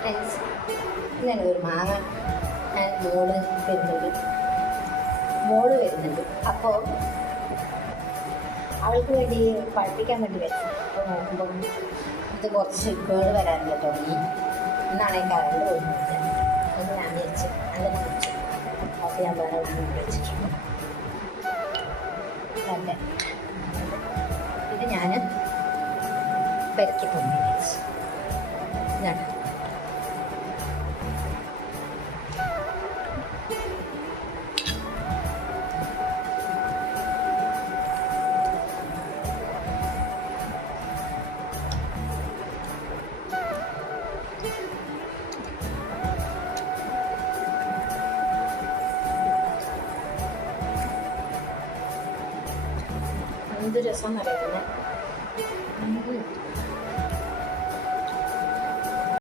Friends, ഇങ്ങനെ ഒരു മാങ്ങ മോള് വരുന്നുണ്ട്. അപ്പോൾ അവൾക്ക് വേണ്ടി പഠിപ്പിക്കാൻ വേണ്ടി വരും. അപ്പോൾ നോക്കുമ്പം ഇത് കുറച്ച് കേട് വരാനുള്ള തുടങ്ങി. എന്നാണ് കറണ്ട് പോകുന്നത്. അത് ഞാൻ വെച്ച് അങ്ങനെ വെച്ചു. അപ്പോൾ ഞാൻ വേറെ ഒന്നും വെച്ചിട്ടുണ്ട്. അല്ലേ ഇത് ഞാൻ പെരക്കി പൊങ്ങി വെച്ച് ഞാൻ എന്ത് രസം നടക്കുന്നത്.